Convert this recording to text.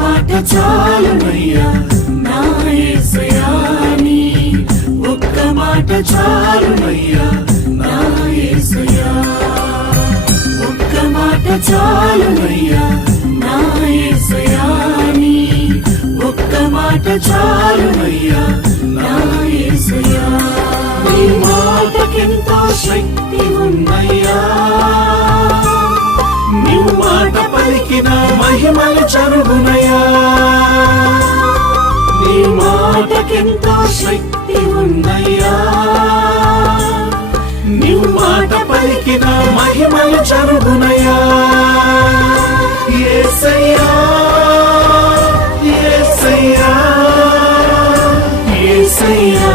మాట చాలునయ్యా నా యేసయ్యా నీ ఒక్క మాట చాలునయ్యా నా యేసయ్యా ఒక్క మాట చాలునయ్యా నా యేసయ్యా నీ ఒక్క మాట చాలునయ్యా నా యేసయ్యా నీ మాటకెంతో శక్తి ఉన్నయ్యా నీవు మాట పలికిన మహిమలు చరుగునయ్యా నీ మాటకెంతో శక్తి ఉన్నయ్యా నీవు మాట పలికిన మహిమలు చరుగునయ్యా యేసయ్యా యేసయ్యా యేసయ్యా